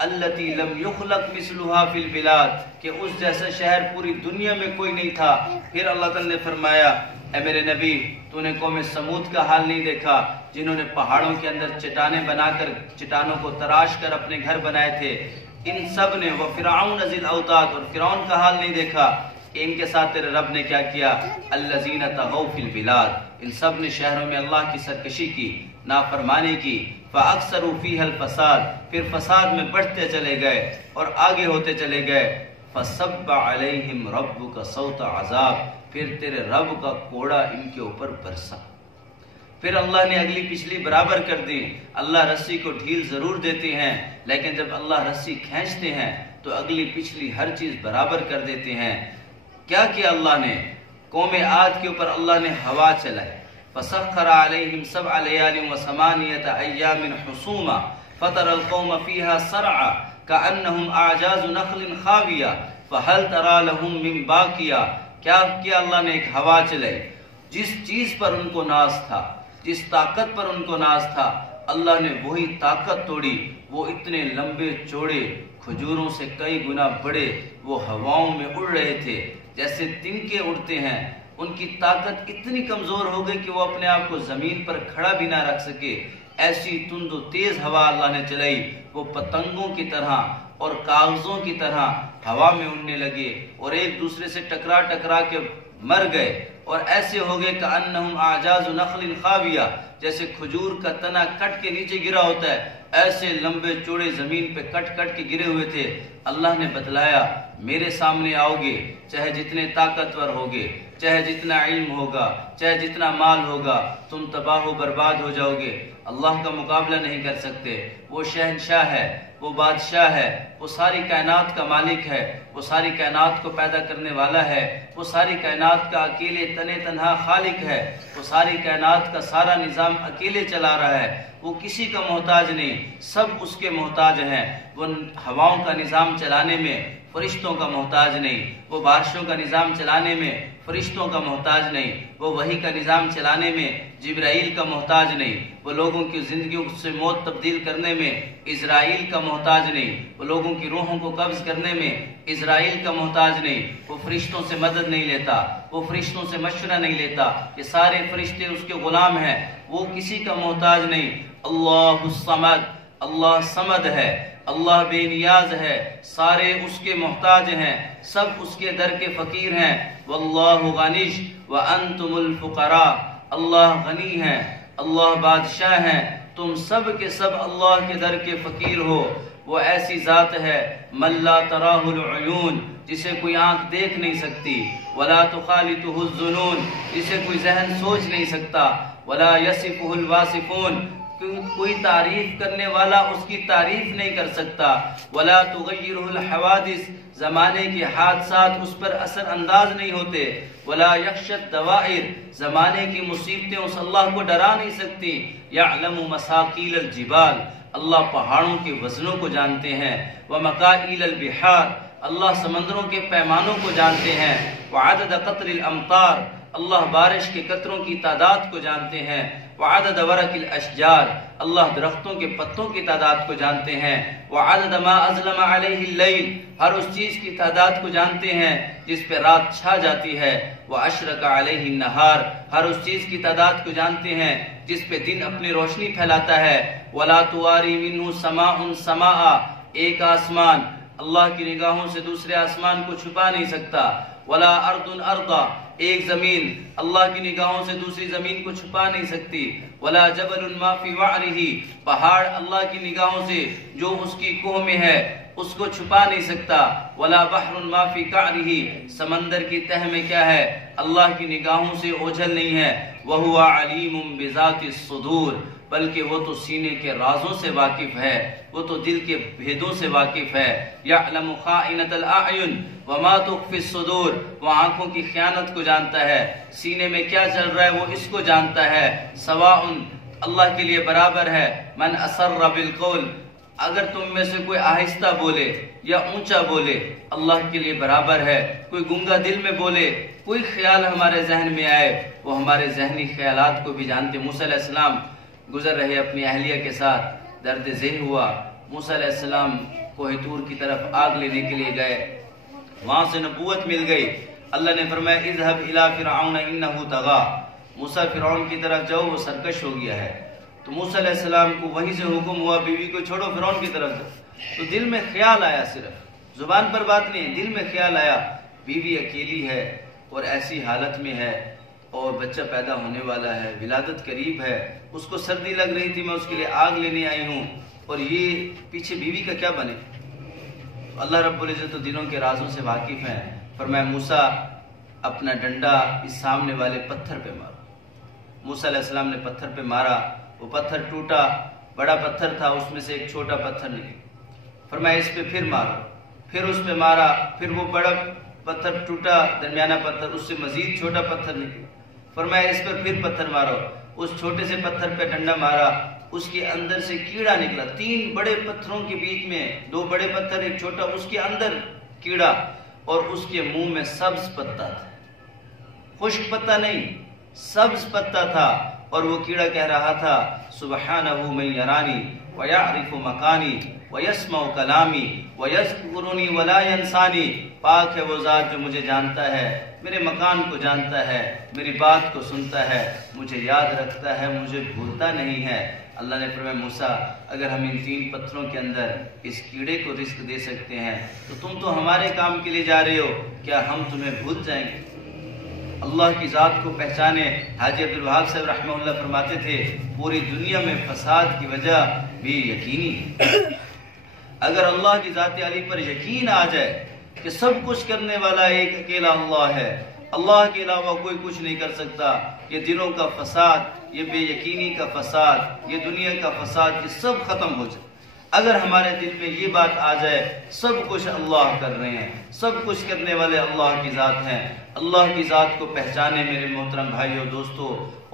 التی لم یخلق مثلها فی البلاد، کہ اس جیسا شہر پوری دنیا میں کوئی نہیں تھا۔ پھر اللہ تعالیٰ نے فرمایا اے میرے نبی، تو نے قوم سمود کا حال نہیں دیکھا جنہوں نے پہاڑوں کے اندر چٹانیں بنا کر، چٹانوں کو تراش کر اپنے گھر بنائے تھے، ان سب نے، وہ فرعون ذی الاوتاد، اور فرعون کا حال نہیں دیکھا کہ ان کے ساتھ تیرے رب نے کیا کیا، الذین طغوا فی البلاد، ان سب نے شہروں میں اللہ کی سرکشی کی، نافرمانی کی، فاکثروا فیہا الفساد، پھر فساد میں بڑھتے چلے گئے اور آگے ہوتے چلے گئے، فصب علیہم ربک صوت عذاب، پھر تیرے رب کا کوڑا ان کے اوپر برسا۔ پھر اللہ نے اگلی پچھلی برابر کر دی۔ اللہ رسی کو ڈھیل ضرور دیتے ہیں، لیکن جب اللہ رسی کھینچتے ہیں تو اگلی پچھلی ہر چیز برابر کر دیتے ہیں۔ کیا کیا اللہ نے؟ قوم عاد کے اوپر اللہ نے ہوا چلائی، فسخر علیہم سبع لیال وثمانیۃ ایام حسوما فترى القوم فیہا سرعا کأنہم اعجاز نخل خاویہ فہل تری لہم من باقیہ۔ کیا کیا اللہ نے؟ ایک ہوا چلائی، جس چیز پر ان کو ناز تھا، جس طاقت پر ان کو ناز تھا، اللہ نے وہی طاقت توڑی۔ وہ اتنے لمبے چوڑے، کھجوروں سے کئی گنا بڑے، وہ ہواؤں میں اڑ رہے تھے جیسے تنکے اڑتے ہیں۔ ان کی طاقت اتنی کمزور ہو گئی کہ وہ اپنے آپ کو زمین پر کھڑا بھی نہ رکھ سکے۔ ایسی تند و تیز ہوا اللہ نے چلائی، وہ پتنگوں کی طرح اور کاغذوں کی طرح ہوا میں اڑنے لگے اور ایک دوسرے سے ٹکرا ٹکرا کے مر گئے، اور ایسے ہو گئے کأنہم اعجاز نخل خاویہ، جیسے کھجور کا تنا کٹ کے نیچے گرا ہوتا ہے، ایسے لمبے چوڑے زمین پہ کٹ کٹ کے گرے ہوئے تھے۔ اللہ نے بتلایا میرے سامنے آؤ گے، چاہے جتنے طاقتور ہوگے، چاہے جتنا علم ہوگا، چاہے جتنا مال ہوگا، تم تباہ و برباد ہو جاؤ گے، اللہ کا مقابلہ نہیں کر سکتے۔ وہ شہنشاہ ہے، وہ بادشاہ ہے، وہ ساری کائنات کا مالک ہے، وہ ساری کائنات کو پیدا کرنے والا ہے، وہ ساری کائنات کا اکیلے تنے تنہا خالق ہے، وہ ساری کائنات کا سارا نظام اکیلے چلا رہا ہے، وہ کسی کا محتاج نہیں، سب اس کے محتاج ہیں۔ وہ ہواؤں کا نظام چلانے میں فرشتوں کا محتاج نہیں، وہ بارشوں کا نظام چلانے میں فرشتوں کا محتاج نہیں، وہ وحی کا نظام چلانے میں جبرائیل کا محتاج نہیں، وہ لوگوں کی زندگیوں سے موت تبدیل کرنے میں اسرائیل کا محتاج نہیں، وہ لوگوں کی روحوں کو قبض کرنے میں اسرائیل کا محتاج نہیں، وہ فرشتوں سے مدد نہیں لیتا، وہ فرشتوں سے مشورہ نہیں لیتا، کہ سارے فرشتے اس کے غلام ہیں، وہ کسی کا محتاج نہیں۔ اللہ الصمد، اللہ صمد ہے، اللہ بے نیاز ہے، سارے اس کے محتاج ہیں، سب اس کے در کے فقیر ہیں۔ واللہ غنی وانتم الفقراء، اللہ غنی ہے، اللہ بادشاہ ہیں، تم سب کے سب اللہ کے در کے فقیر ہو۔ وہ ایسی ذات ہے من لا تراہ العیون، جسے کوئی آنکھ دیکھ نہیں سکتی، ولا تخالطہ الظنون، جسے کوئی ذہن سوچ نہیں سکتا، ولا یصفہ الواصفون، کوئی تعریف کرنے والا اس کی تعریف نہیں کر سکتا، ولا تغیرہ الحوادث، زمانے کے حادثات اس پر اثر انداز نہیں ہوتے، ولا یخشى الدوائر، زمانے کی مصیبتیں اس اللہ کو ڈرا نہیں سکتی، یعلم مساقیل الجبال، اللہ پہاڑوں کے وزنوں کو جانتے ہیں، ومکائل البحار، اللہ سمندروں کے پیمانوں کو جانتے ہیں، وعدد قطر الامطار، اللہ بارش کے قطروں کی تعداد کو جانتے ہیں، وعدد ورق الاشجار، اللہ درختوں کے پتوں کی تعداد کو جانتے ہیں، وعدد ما اظلم علیہ اللیل، ہر اس چیز کی تعداد کو جانتے ہیں جس پہ رات چھا جاتی ہے، واشرق علیہ النہار، ہر اس چیز کی تعداد کو جانتے ہیں جس پہ دن اپنی روشنی پھیلاتا ہے، ولا تواری منہ سماء سماء، ایک آسمان اللہ کی نگاہوں سے دوسرے آسمان کو چھپا نہیں سکتا، ولا ارض ارضا، ایک زمین اللہ کی نگاہوں سے دوسری زمین کو چھپا نہیں سکتی، ولا جبل ما فی وعرہ، پہاڑ اللہ کی نگاہوں سے جو اس کی کوہ میں ہے اس کو چھپا نہیں سکتا، ولا بحر ما فی قعرہ، سمندر کی تہ میں کیا ہے اللہ کی نگاہوں سے اوجھل نہیں ہے، وہو علیم بذات الصدور، بلکہ وہ تو سینے کے رازوں سے واقف ہے، وہ تو دل کے بھیدوں سے واقف ہے، یعلم خائنۃ الاعین وما تخفی الصدور، وہ آنکھوں کی خیانت کو جانتا ہے، سینے میں کیا چل رہا ہے وہ اس کو جانتا ہے، سواء اللہ کے لیے برابر ہے، من اسر بالقول، اگر تم میں سے کوئی آہستہ بولے یا اونچا بولے اللہ کے لیے برابر ہے، کوئی گنگا دل میں بولے، کوئی خیال ہمارے ذہن میں آئے وہ ہمارے ذہنی خیالات کو بھی جانتے۔ موسیٰ علیہ السلام گزر رہے اپنی اہلیہ کے ساتھ، درد ذہن ہوا، موسیٰ علیہ السلام کوہ طور کی طرف آگ لینے کے لیے گئے، وہاں سے نبوت مل گئی۔ اللہ نے فرمایا اذهب الى فرعون انه طغى، موسیٰ فرعون کی طرف جاؤ، وہ سرکش ہو گیا ہے۔ تو موسیٰ علیہ السلام کو وہیں سے حکم ہوا بیوی کو چھوڑو، فرعون کی طرف جاؤ۔ تو دل میں خیال آیا، صرف زبان پر بات نہیں، دل میں خیال آیا بیوی اکیلی ہے اور ایسی حالت میں ہے اور بچہ پیدا ہونے والا ہے، ولادت قریب ہے، اس کو سردی لگ رہی تھی، میں اس کے لیے آگ لینے آئی ہوں، اور یہ پیچھے بیوی کا کیا بنے؟ اللہ رب العزت تو دلوں کے رازوں سے واقف ہیں۔ فرمایا موسیٰ اپنا ڈنڈا اس سامنے والے پتھر پہ مارو۔ موسیٰ علیہ السلام نے پتھر پہ مارا، وہ پتھر ٹوٹا، بڑا پتھر تھا، اس میں سے ایک چھوٹا پتھر نکلا۔ فرمایا اس پہ پھر مارو، پھر اس پہ مارا، پھر وہ بڑا پتھر ٹوٹا، درمیانہ پتھر، اس سے مزید چھوٹا پتھر نکلا۔ فرمایا اس پر پھر پتھر مارو، اس چھوٹے سے پتھر پہ ڈنڈا مارا، اس کے اندر سے کیڑا نکلا، 3 بڑے پتھروں کے بیچ میں 2 بڑے پتھر ایک چھوٹا، اس کے اندر کیڑا، اور اس کے منہ میں سبز پتا تھا، خشک پتا نہیں، سبز پتا تھا، اور وہ کیڑا کہہ رہا تھا سبحانہ من یرانی ویعرف مکانی ویسمع کلامی ویذکرنی ولا ینسانی، پاک ہے وہ ذات جو مجھے جانتا ہے، میرے مکان کو جانتا ہے، میری بات کو سنتا ہے، مجھے یاد رکھتا ہے، مجھے بھولتا نہیں ہے۔ اللہ نے فرمایا موسیٰ اگر ہم ان 3 پتھروں کے اندر اس کیڑے کو رزق دے سکتے ہیں تو تم تو ہمارے کام کے لیے جا رہے ہو، کیا ہم تمہیں بھول جائیں گے؟ اللہ کی ذات کو پہچانے۔ حاجی عبدالوہاب صاحب رحمہ اللہ فرماتے تھے پوری دنیا میں فساد کی وجہ بھی یقینی ہے۔ اگر اللہ کی ذات علی پر یقین آ جائے کہ سب کچھ کرنے والا ایک اکیلا اللہ ہے، اللہ کے علاوہ کوئی کچھ نہیں کر سکتا، یہ دلوں کا فساد، یہ بے یقینی کا فساد، یہ دنیا کا فساد، یہ سب ختم ہو جائے۔ اگر ہمارے دل میں یہ بات آ جائے سب کچھ اللہ کر رہے ہیں، سب کچھ کرنے والے اللہ کی ذات ہیں، اللہ کی ذات کو پہچانے میرے محترم بھائیوں، دوستوں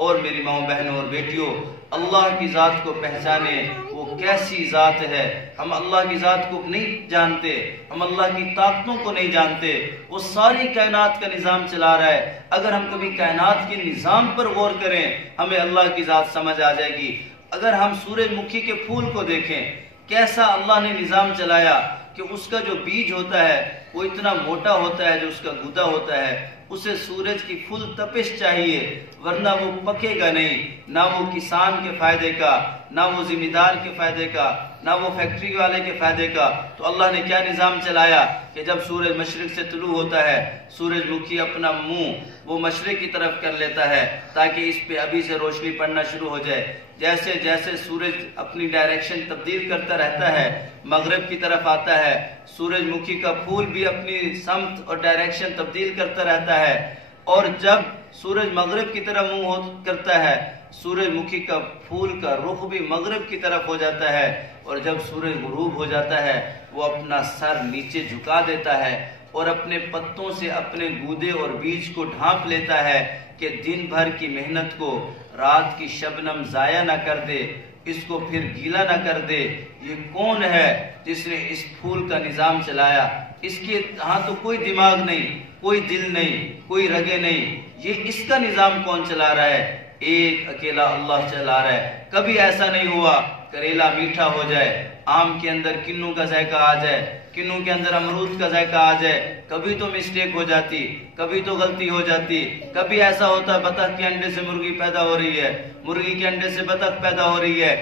اور میری ماں بہنوں اور بیٹیوں، اللہ کی ذات کو پہچانے، وہ کیسی ذات ہے۔ ہم اللہ کی ذات کو نہیں جانتے، ہم اللہ کی طاقتوں کو نہیں جانتے، وہ ساری کائنات کا نظام چلا رہا ہے۔ اگر ہم کبھی کائنات کے نظام پر غور کریں ہمیں اللہ کی ذات سمجھ آ جائے گی۔ اگر ہم سورج مکھی کے پھول کو دیکھیں، کیسا اللہ نے نظام چلایا کہ اس کا جو بیج ہوتا ہے وہ اتنا موٹا ہوتا ہے، جو اس کا گودا ہوتا ہے اسے سورج کی فل تپش چاہیے، ورنہ وہ پکے گا نہیں، نہ وہ کسان کے فائدے کا، نہ وہ ذمہ دار کے فائدے کا، نہ وہ فیکٹری والے کے فائدے کا۔ تو اللہ نے کیا نظام چلایا کہ جب سورج مشرق سے طلوع ہوتا ہے، سورج مکھی اپنا منہ وہ مشرق کی طرف کر لیتا ہے تاکہ اس پہ ابھی سے روشنی پڑنا شروع ہو جائے۔ جیسے جیسے سورج اپنی ڈائریکشن تبدیل کرتا رہتا ہے، مغرب کی طرف آتا ہے، سورج مکھی کا پھول بھی اپنی سمت اور ڈائریکشن تبدیل کرتا رہتا ہے، اور جب سورج مغرب کی طرف منہ کرتا ہے سورج مکھی کا پھول کا رخ بھی مغرب کی طرف ہو جاتا ہے، اور جب سورج غروب ہو جاتا ہے وہ اپنا سر نیچے جھکا دیتا ہے اور اپنے پتوں سے اپنے گودے اور بیج کو ڈھانپ لیتا ہے کہ دن بھر کی محنت کو رات کی شبنم ضائع نہ کر دے، اس کو پھر گیلا نہ کر دے۔ یہ کون ہے جس نے اس پھول کا نظام چلایا؟ اس کے ہاں تو کوئی دماغ نہیں، کوئی دل نہیں، کوئی رگے نہیں، یہ اس کا نظام کون چلا رہا ہے؟ ایک اکیلا اللہ چلا رہا ہے۔ کبھی ایسا نہیں ہوا کریلا میٹھا ہو جائے، آم کے اندر کنوں کا ذائقہ آ جائے، کنوں کے اندر امرود کا ذائقہ آ جائے، کبھی تو مسٹیک ہو جاتی، کبھی تو غلطی ہو جاتی، کبھی ایسا ہوتا بطخ کے انڈے سے مرغی پیدا ہو رہی ہے، مرغی کے انڈے سے بطخ پیدا ہو رہی ہے،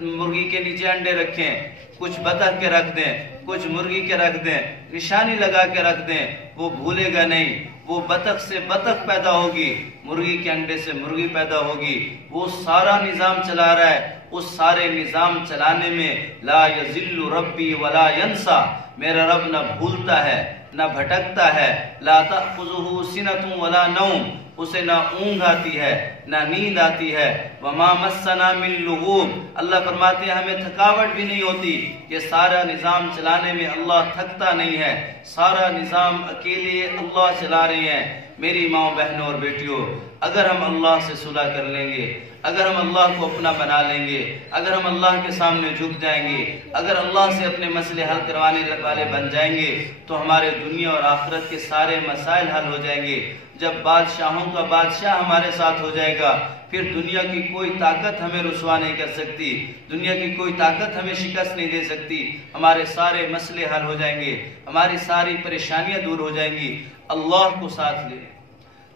مرغی کے نیچے انڈے رکھیں، کچھ بطخ کے رکھ دیں، کچھ مرغی کے رکھ دیں، نشانی لگا کے رکھ دیں، وہ بھولے گا نہیں، وہ بطخ سے بطخ پیدا ہوگی، مرغی کے انڈے سے مرغی پیدا ہوگی۔ وہ سارا نظام چلا رہا ہے، اس سارے نظام چلانے میں لا یذل ربی ولا ینسا، میرا رب نہ بھولتا ہے نہ بھٹکتا ہے، لا تأخذہ سنۃ ولا نوم، اسے نہ اونگ آتی ہے نہ نیند آتی ہے، وما مسنا من لغوب، اللہ فرماتے ہیں ہمیں تھکاوٹ بھی نہیں ہوتی۔ یہ سارا نظام چلانے میں اللہ تھکتا نہیں ہے، سارا نظام اکیلے اللہ چلا رہے ہیں۔ میری ماں بہنوں اور بیٹیوں، اگر ہم اللہ سے صلح کر لیں گے، اگر ہم اللہ کو اپنا بنا لیں گے، اگر ہم اللہ کے سامنے جھک جائیں گے، اگر اللہ سے اپنے مسئلے حل کروانے والے بن جائیں گے تو ہمارے دنیا اور آخرت کے سارے مسائل حل ہو جائیں گے۔ جب بادشاہوں کا بادشاہ ہمارے ساتھ ہو جائے گا، پھر دنیا کی کوئی طاقت ہمیں رسوا نہیں کر سکتی، دنیا کی کوئی طاقت ہمیں شکست نہیں دے سکتی۔ ہمارے سارے مسئلے حل ہو جائیں گے، ہماری ساری پریشانیاں دور ہو جائیں گی، اللہ کو ساتھ لے۔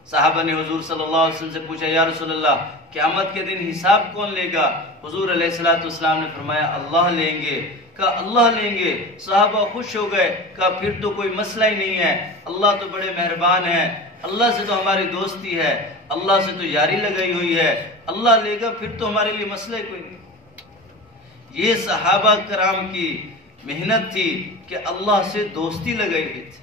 صحابہ نے حضور صلی اللہ علیہ وسلم سے پوچھا، یا رسول اللہ قیامت کے دن حساب کون لے گا؟ حضور علیہ السلام نے فرمایا اللہ لیں گے۔ کہا اللہ لیں گے؟ صحابہ خوش ہو گئے، کہا پھر تو کوئی مسئلہ ہی نہیں ہے، اللہ تو بڑے مہربان ہیں، اللہ سے تو ہماری دوستی ہے، اللہ سے تو یاری لگائی ہوئی ہے، اللہ لے گا پھر تو ہمارے لیے مسئلہ ہی کوئی نہیں۔ یہ صحابہ کرام کی محنت تھی کہ اللہ سے دوستی لگائی ہوئی تھی،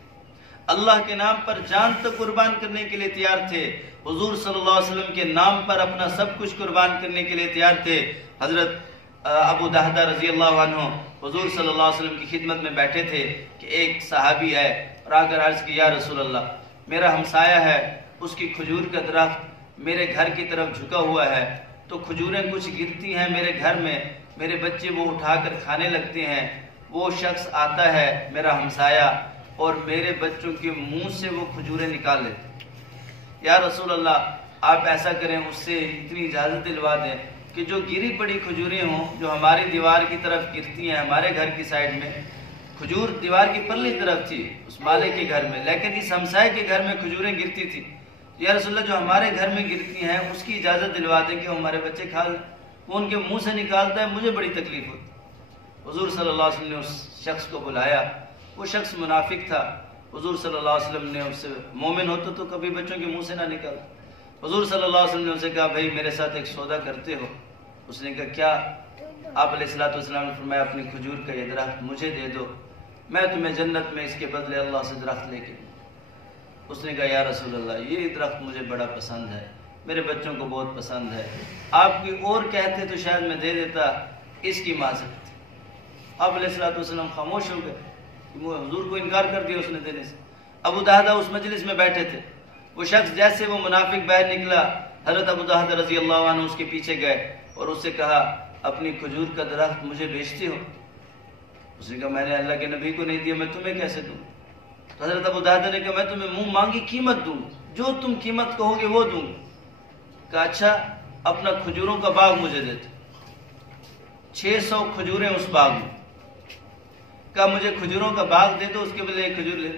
اللہ کے نام پر جان تک قربان کرنے کے لیے تیار تھے، حضور صلی اللہ علیہ وسلم کے نام پر اپنا سب کچھ قربان کرنے کے لیے تیار تھے۔ حضرت ابو دہدہ رضی اللہ عنہ حضور صلی اللہ علیہ وسلم کی خدمت میں بیٹھے تھے کہ ایک صحابی ہے اور آ کر عرض کی، یا رسول اللہ میرا ہمسایہ ہے، اس کی کھجور کا درخت میرے گھر کی طرف جھکا ہوا ہے، تو کھجوریں کچھ گرتی ہیں میرے گھر میں، میرے بچے وہ اٹھا کر کھانے لگتے ہیں، وہ شخص آتا ہے میرا ہمسایہ اور میرے بچوں کے منہ سے وہ کھجوریں نکال لیتے۔ یا رسول اللہ آپ ایسا کریں، اس سے اتنی اجازت دلوا دیں کہ جو گری پڑی کھجوریں ہوں، جو ہماری دیوار کی طرف گرتی ہیں، ہمارے گھر کی سائڈ میں کھجور دیوار کی پرلی طرف تھی اس مالک کے گھر میں، لیکن اس ہمسائے کے گھر میں کھجوریں گرتی تھی، یا رسول اللہ جو ہمارے گھر میں گرتی ہیں اس کی اجازت دلوا دیں کہ ہمارے بچے کھا لیں، وہ ان کے منہ سے نکالتا ہے، مجھے بڑی تکلیف ہوتی۔ حضور صلی اللہ علیہ وسلم نے اس شخص کو بلایا، وہ شخص منافق تھا، حضور صلی اللہ علیہ وسلم نے اس سے، مومن ہوتا تو کبھی بچوں کے منہ سے نہ نکالتا، حضور صلی اللہ علیہ وسلم نے اسے کہا بھائی میرے ساتھ ایک سودا کرتے ہو؟ اس نے کہا کیا؟ آپ علیہ السلام نے فرمایا اپنی کھجور کا یہ درخت مجھے دے دو، میں تمہیں جنت میں اس کے بدلے اللہ سے درخت لے کے دوں۔ اس نے کہا یا رسول اللہ یہ درخت مجھے بڑا پسند ہے، میرے بچوں کو بہت پسند ہے، آپ کوئی اور کہتے تو شاید میں دے دیتا، اس کی معذرت۔ آپ علیہ السلام خاموش ہو گئے، حضور کو انکار کر دیا اس نے دینے سے۔ ابو دہدہ اس مجلس میں بیٹھے تھے، وہ شخص جیسے وہ منافق باہر نکلا، حضرت ابو دہدہ رضی اللہ عنہ اس کے پیچھے گئے اور اس سے کہا اپنی کھجور کا درخت مجھے بیچتے ہو؟ اس نے کہا میں نے اللہ کے نبی کو نہیں دیا، میں تمہیں کیسے دوں؟ تو حضرت ابو دہدہ نے کہا میں تمہیں منہ مانگی قیمت دوں، جو تم قیمت کہو گے وہ دوں۔ کہا اچھا اپنا کھجوروں کا باغ مجھے دے دو، 600 کھجوریں اس باغ میں۔ کہا مجھے کھجوروں کا باغ دے دو، اس کے بدلے ایک کھجور لے۔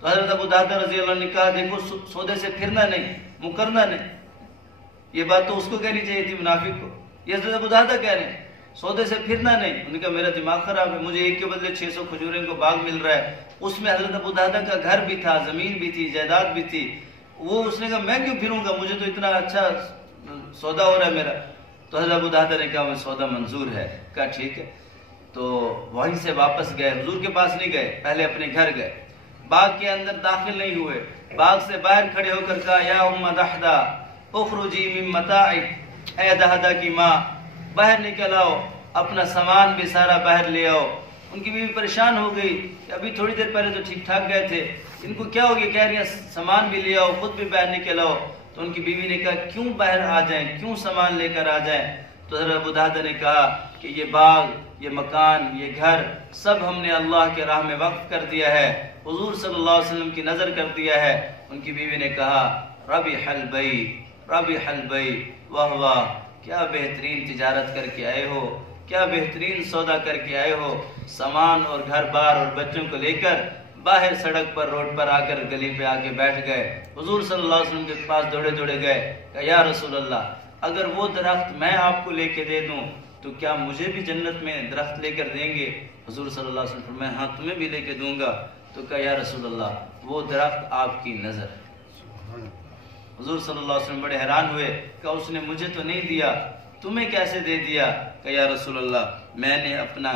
تو حضرت ابو دہدہ رضی اللہ عنہ نے کہا دیکھو سودے سے پھرنا نہیں، مکرنا نہیں۔ یہ بات تو اس کو کہنی چاہیے تھی منافق کو، یہ حضرت ابو دہدہ کہہ رہے ہیں سودے سے پھرنا نہیں۔ انہوں نے کہا میرا دماغ خراب ہے، مجھے ایک کے بدلے 600 کھجوریں کو باغ مل رہا ہے، اس میں حضرت ابو دہدہ کا گھر بھی تھا، زمین بھی تھی، جائیداد بھی تھی، وہ اس نے کہا میں کیوں پھروں گا، مجھے تو اتنا اچھا سودا ہو رہا ہے میرا۔ تو حضرت ابو دہدہ نے کہا وہ سودا منظور ہے۔ کہا ٹھیک ہے۔ تو وہیں سے واپس گئے، حضور کے پاس نہیں گئے، پہلے اپنے گھر گئے، باغ کے اندر داخل نہیں ہوئے، باغ سے باہر کھڑے ہو کر کہا یا ام دہدہ اخرجی من متاعک، اے دہدہ کی ماں باہر نکل آؤ، اپنا سامان بھی سارا باہر لے آؤ۔ ان کی بیوی پریشان ہو گئی کہ ابھی تھوڑی دیر پہلے تو ٹھیک ٹھاک گئے تھے، ان کو کیا ہو گیا، کہہ رہی ہیں سامان بھی لے آؤ، خود بھی باہر نکل آؤ۔ تو ان کی بیوی نے کہا کیوں باہر آ جائیں، کیوں سامان لے کر آ جائیں؟ تو حضرت ابو دہدہ نے کہا کہ یہ باغ، یہ مکان، یہ گھر سب ہم نے اللہ کے راہ میں وقف کر دیا ہے، حضور صلی اللہ علیہ وسلم کی نظر کر دیا ہے۔ ان کی بیوی نے کہا ربح البیع ربح البیع، واہ واہ کیا بہترین تجارت کر کے آئے ہو، کیا بہترین سودا کر کے آئے ہو، سامان اور گھر بار اور بچوں کو لے کر باہر سڑک پر روڈ پر آ کر گلی پہ آ کے بیٹھ گئے، حضور صلی اللہ علیہ وسلم کے پاس دوڑے دوڑے گئے، کہا یا رسول اللہ اگر وہ درخت میں آپ کو لے کے دے دوں تو کیا مجھے بھی جنت میں درخت لے کر دیں گے؟ حضور صلی اللہ علیہ وسلم فرمایا ہاں تمہیں بھی لے کے دوں گا۔ تو کہا یا رسول اللہ وہ درخت آپ کی نظر۔ حضور صلی اللہ علیہ وسلم بڑے حیران ہوئے، کہا اس نے مجھے تو نہیں دیا، تمہیں کیسے دے دیا؟ کہا یا رسول اللہ میں نے اپنا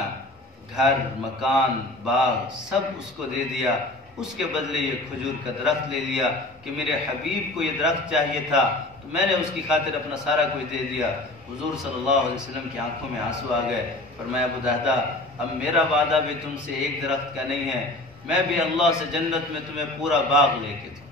گھر، مکان، باغ سب اس کو دے دیا، اس کے بدلے یہ کھجور کا درخت لے لیا کہ میرے حبیب کو یہ درخت چاہیے تھا تو میں نے اس کی خاطر اپنا سارا کچھ دے دیا۔ حضور صلی اللہ علیہ وسلم کی آنکھوں میں آنسو آ گئے، فرمایا ابو دہدہ اب میرا وعدہ بھی تم سے ایک درخت کا نہیں ہے، میں بھی اللہ سے جنت میں تمہیں پورا باغ لے کے دوں۔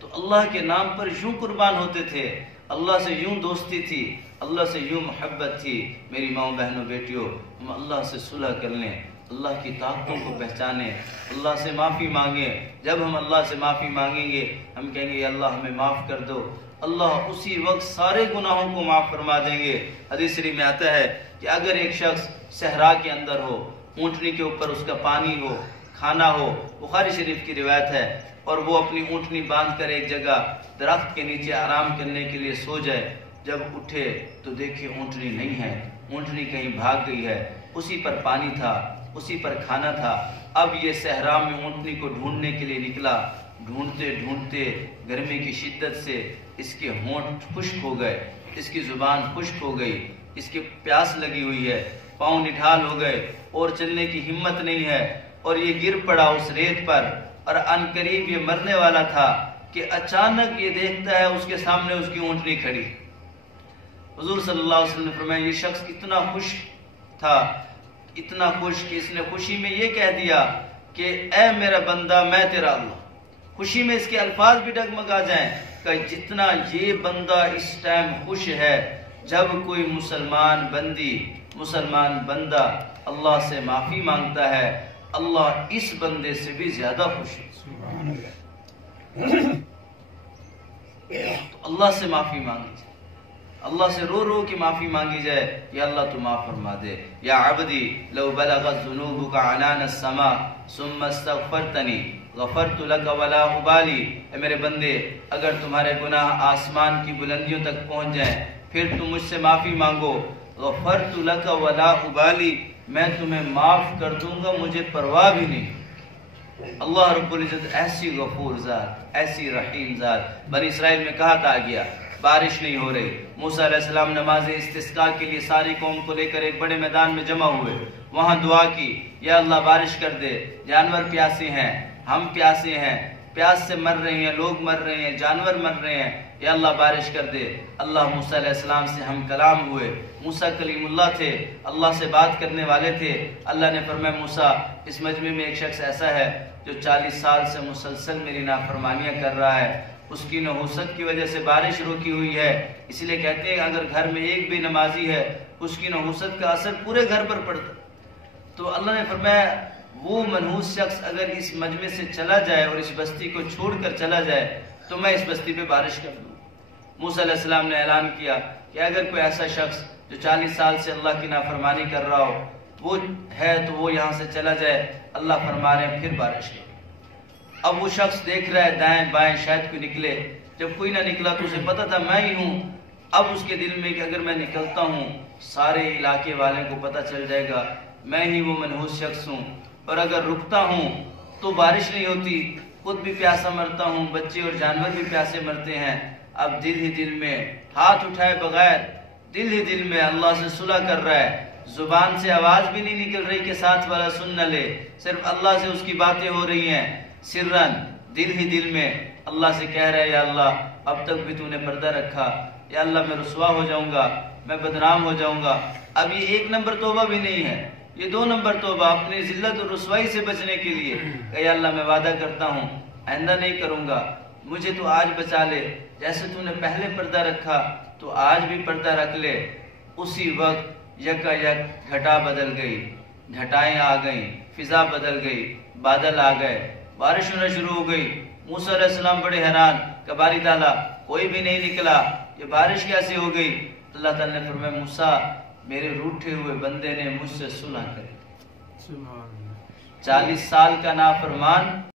تو اللہ کے نام پر یوں قربان ہوتے تھے، اللہ سے یوں دوستی تھی، اللہ سے یوں محبت تھی۔ میری ماؤں بہنوں بیٹیوں، ہم اللہ سے صلح کر لیں، اللہ کی طاقتوں کو پہچانیں، اللہ سے معافی مانگیں۔ جب ہم اللہ سے معافی مانگیں گے، ہم کہیں گے یا اللہ ہمیں معاف کر دو، اللہ اسی وقت سارے گناہوں کو معاف فرما دیں گے۔ حدیث شریف میں آتا ہے کہ اگر ایک شخص صحرا کے اندر ہو، اونٹنی کے اوپر اس کا پانی ہو، کھانا ہو، بخاری شریف کی روایت ہے، اور وہ اپنی اونٹنی باندھ کر ایک جگہ درخت کے نیچے آرام کرنے کے لیے سو جائے، جب اٹھے تو دیکھے اونٹنی نہیں ہے، اونٹنی کہیں بھاگ گئی ہے، اسی پر پانی تھا، اسی پر کھانا تھا۔ اب یہ صحرا میں اونٹنی کو ڈھونڈنے کے لیے نکلا، ڈھونڈتے ڈھونڈتے گرمی کی شدت سے اس کے ہونٹ خشک ہو گئے، اس کی زبان خشک ہو گئی، اس کی پیاس لگی ہوئی ہے، پاؤں نڈھال ہو گئے اور چلنے کی ہمت نہیں ہے، اور یہ گر پڑا اس ریت پر، اور ان قریب یہ مرنے والا تھا کہ اچانک یہ دیکھتا ہے اس کے سامنے اس کی اونٹنی کھڑی۔ حضور صلی اللہ علیہ وسلم نے فرمایا یہ شخص اتنا خوش تھا، اتنا خوش کہ اس نے خوشی میں یہ کہہ دیا کہ اے میرا بندہ میں تیرا اللہ۔ خوشی میں اس کے الفاظ بھی ڈگمگا جائیں کہ جتنا یہ بندہ اس ٹائم خوش ہے جب کوئی مسلمان بندہ اللہ سے معافی مانگتا ہے، اللہ اس بندے سے بھی زیادہ خوش ہے۔ تو اللہ سے معافی مانگی جائے، اللہ سے رو رو کے معافی مانگی جائے، یا اللہ تو معاف فرما دے۔ یا عبدی لو بلغت ذنوبک عنان السماء ثم استغفرتنی غفرت لک ولا ابالی، اے میرے بندے اگر تمہارے گناہ آسمان کی بلندیوں تک پہنچ جائیں پھر تم مجھ سے معافی مانگو، غفرت لک ولا ابالی، میں تمہیں معاف کر دوں گا، مجھے پرواہ بھی نہیں۔ اللہ رب العزت ایسی غفور ذات، ایسی رحیم ذات۔ بنی اسرائیل میں کہا تھا گیا بارش نہیں ہو رہی، موسیٰ علیہ السلام نماز استسقاء کے لیے ساری قوم کو لے کر ایک بڑے میدان میں جمع ہوئے، وہاں دعا کی یا اللہ بارش کر دے، جانور پیاسے ہیں، ہم پیاسے ہیں، پیاس سے مر رہے ہیں، لوگ مر رہے ہیں، جانور مر رہے ہیں، یا اللہ بارش کر دے۔ اللہ موسیٰ علیہ السلام سے ہم کلام ہوئے، موسیٰ کلیم اللہ تھے، اللہ سے بات کرنے والے تھے۔ اللہ نے فرمایا موسیٰ اس مجمع میں ایک شخص ایسا ہے جو 40 سال سے مسلسل میری نافرمانیاں کر رہا ہے، اس کی نحوست کی وجہ سے بارش روکی ہوئی ہے، اس لیے کہتے ہیں اگر گھر میں ایک بھی نمازی ہے اس کی نحوست کا اثر پورے گھر پر پڑتا۔ تو اللہ نے فرمایا وہ منحوس شخص اگر اس مجمع سے چلا جائے اور اس بستی کو چھوڑ کر چلا جائے تو میں اس بستی پہ بارش کر دوں۔ موسیٰ علیہ السلام نے اعلان کیا کہ اگر کوئی ایسا شخص جو 40 سال سے اللہ کی نافرمانی کر رہا ہو وہ ہے تو وہ یہاں سے چلا جائے، اللہ فرما رہے ہیں پھر بارش کرو۔ اب وہ شخص دیکھ رہا ہے دائیں بائیں شاید کوئی نکلے، جب کوئی نہ نکلا تو اسے پتا تھا میں ہی ہوں۔ اب اس کے دل میں کہ اگر میں نکلتا ہوں سارے علاقے والوں کو پتہ چل جائے گا میں ہی وہ منحوس شخص ہوں، اور اگر رکتا ہوں تو بارش نہیں ہوتی، خود بھی پیاسا مرتا ہوں، بچے اور جانور بھی پیاسے مرتے ہیں۔ اب دل ہی دل میں ہاتھ اٹھائے بغیر دل ہی دل میں اللہ سے صلح کر رہا ہے، زبان سے آواز بھی نہیں نکل رہی کہ ساتھ والا سن نہ لے، صرف اللہ سے اس کی باتیں ہو رہی ہیں، سرن دل ہی دل میں اللہ سے کہہ رہا ہے یا اللہ اب تک بھی تو نے پردہ رکھا، یا اللہ میں رسوا ہو جاؤں گا، میں بدنام ہو جاؤں گا۔ اب یہ 1 نمبر توبہ بھی نہیں ہے، یہ 2 نمبر توبہ اپنی ذلت اور رسوائی سے بچنے کے لیے کہ یا اللہ میں وعدہ کرتا ہوں آئندہ نہیں کروں گا، مجھے تو آج بچا لے، جیسے تو نے پہلے پردہ رکھا تو آج بھی پردہ رکھ لے۔ اسی وقت یکا یک گھٹا بدل گئی، گھٹائیں آ گئیں، فضا بدل گئی، بادل آ گئے، بارش ہونا شروع ہو گئی۔ موسیٰ علیہ السلام بڑے حیران کہ باری تعالیٰ کوئی بھی نہیں نکلا، یہ بارش کیسے ہو گئی؟ اللہ تعالیٰ نے فرمایا موسیٰ میرے روٹھے ہوئے بندے نے مجھ سے صلح کری، 40 سال کا نافرمان